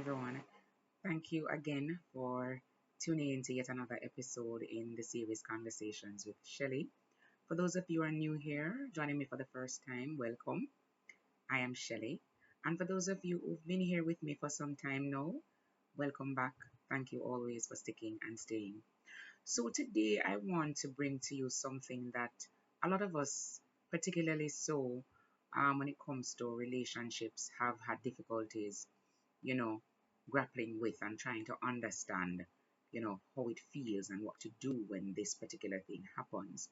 everyone. Thank you again for tuning in to yet another episode in the series Conversations with Shelley. For those of you who are new here, joining me for the first time, welcome. I am Shelley. And for those of you who've been here with me for some time now, welcome back. Thank you always for sticking and staying. So today I want to bring to you something that a lot of us, particularly so when it comes to relationships, have had difficulties you know, grappling with and trying to understand, how it feels and what to do when this particular thing happens.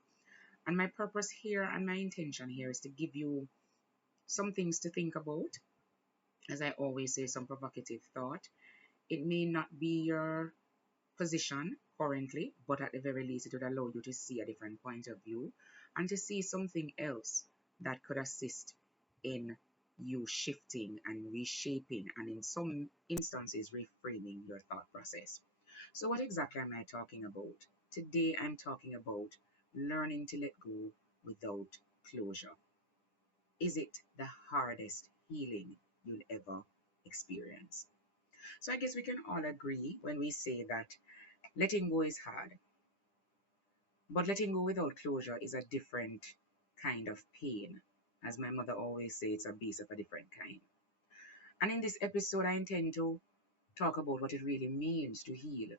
And my purpose here and my intention here is to give you some things to think about. As I always say, some provocative thought. It may not be your position currently, but at the very least, it would allow you to see a different point of view and to see something else that could assist in you shifting and reshaping and in some instances reframing your thought process. So what exactly am I talking about? Today I'm talking about learning to let go without closure. Is it the hardest healing you'll ever experience? So I guess we can all agree when we say that letting go is hard, but letting go without closure is a different kind of pain. As my mother always says, it's a beast of a different kind. And in this episode, I intend to talk about what it really means to heal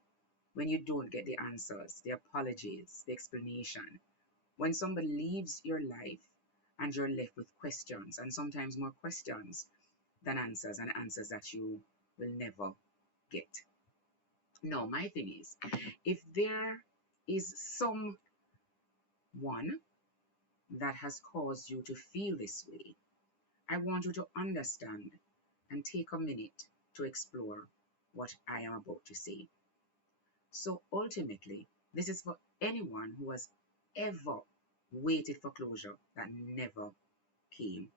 when you don't get the answers, the apologies, the explanation. When somebody leaves your life and you're left with questions, and sometimes more questions than answers, and answers that you will never get. No, my thing is, if there is someone that has caused you to feel this way, I want you to understand and take a minute to explore what I am about to say. So ultimately, this is for anyone who has ever waited for closure that never came.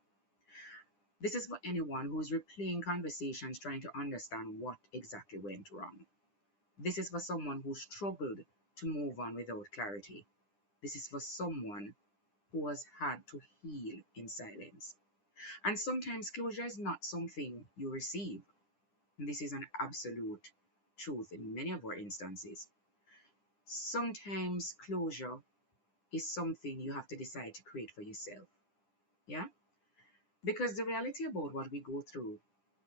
This is for anyone who is replaying conversations trying to understand what exactly went wrong. This is for someone who struggled to move on without clarity. This is for someone who has had to heal in silence. And sometimes closure is not something you receive. And this is an absolute truth in many of our instances. Sometimes closure is something you have to decide to create for yourself. Yeah? Because the reality about what we go through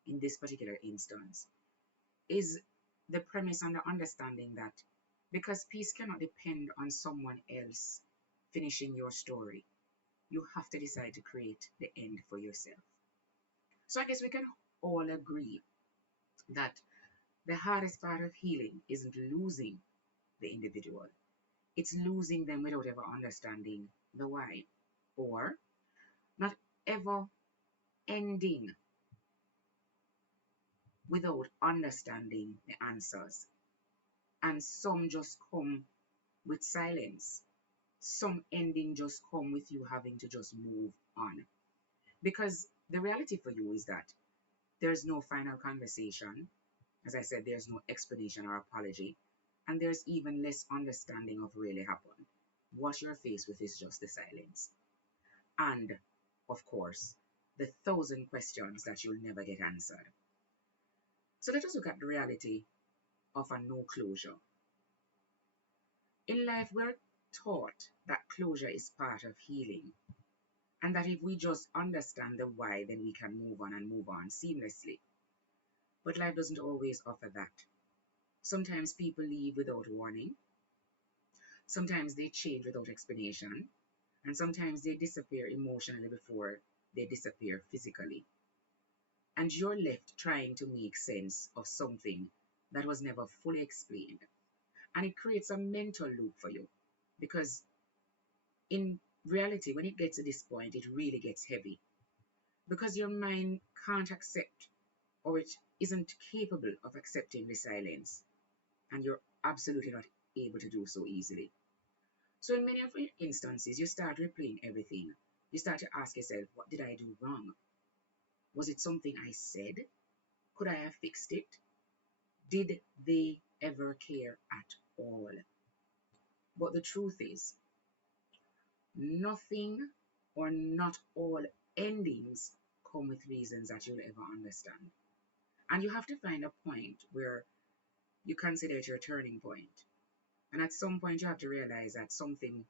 in this particular instance is the premise and the understanding that because peace cannot depend on someone else finishing your story, you have to decide to create the end for yourself. So I guess we can all agree that the hardest part of healing isn't losing the individual, it's losing them without ever understanding the why, or not ever ending without understanding the answers. And some just come with silence. Some ending just come with you having to just move on. Because the reality for you is that there's no final conversation. As I said, there's no explanation or apology. And there's even less understanding of really happened. What you're faced with is just the silence. And, of course, the thousand questions that you'll never get answered. So let us look at the reality of a no closure. In life, we're taught that closure is part of healing, and that if we just understand the why, then we can move on and move on seamlessly. But life doesn't always offer that. Sometimes people leave without warning, sometimes they change without explanation, and sometimes they disappear emotionally before they disappear physically. And you're left trying to make sense of something that was never fully explained. And it creates a mental loop for you because in reality, when it gets to this point, it really gets heavy because your mind can't accept or it isn't capable of accepting the silence, and you're absolutely not able to do so easily. So, in many of the instances, you start replaying everything. You start to ask yourself, what did I do wrong? Was it something I said? Could I have fixed it? Did they ever care at all? But the truth is, nothing or not all endings come with reasons that you'll ever understand. And you have to find a point where you consider it your turning point. And at some point, you have to realize that something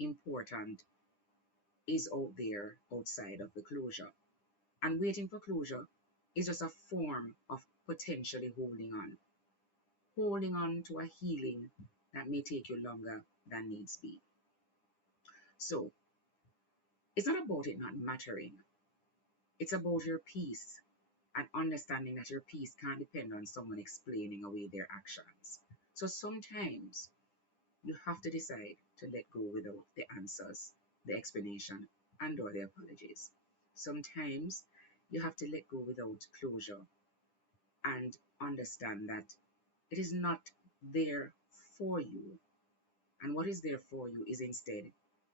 important is out there outside of the closure. And waiting for closure is just a form of potentially holding on to a healing that may take you longer than needs be. So it's not about it not mattering, it's about your peace and understanding that your peace can't depend on someone explaining away their actions. So sometimes you have to decide to let go without the answers, the explanation, and or the apologies. Sometimes you have to let go without closure and understand that it is not there for you. And what is there for you is instead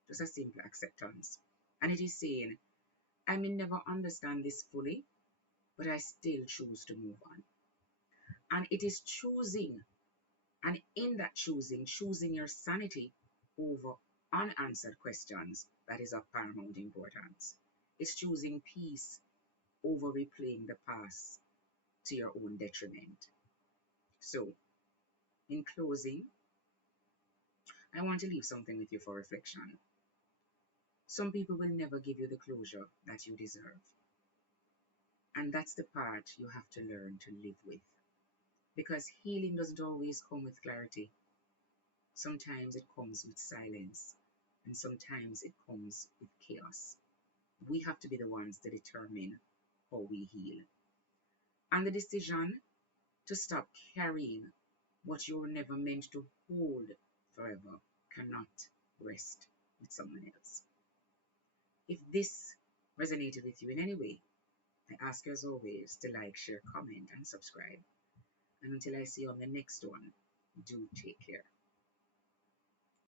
just a simple acceptance. And it is saying, I may never understand this fully, but I still choose to move on. And it is choosing, and in that choosing your sanity over unanswered questions that is of paramount importance. It's choosing peace over replaying the past to your own detriment. So, in closing, I want to leave something with you for reflection. Some people will never give you the closure that you deserve. And that's the part you have to learn to live with. Because healing doesn't always come with clarity. Sometimes it comes with silence, and sometimes it comes with chaos. We have to be the ones to determine how we heal. And the decision to stop carrying what you were never meant to hold forever cannot rest with someone else. If this resonated with you in any way, I ask you as always to like, share, comment, and subscribe. And until I see you on the next one, do take care.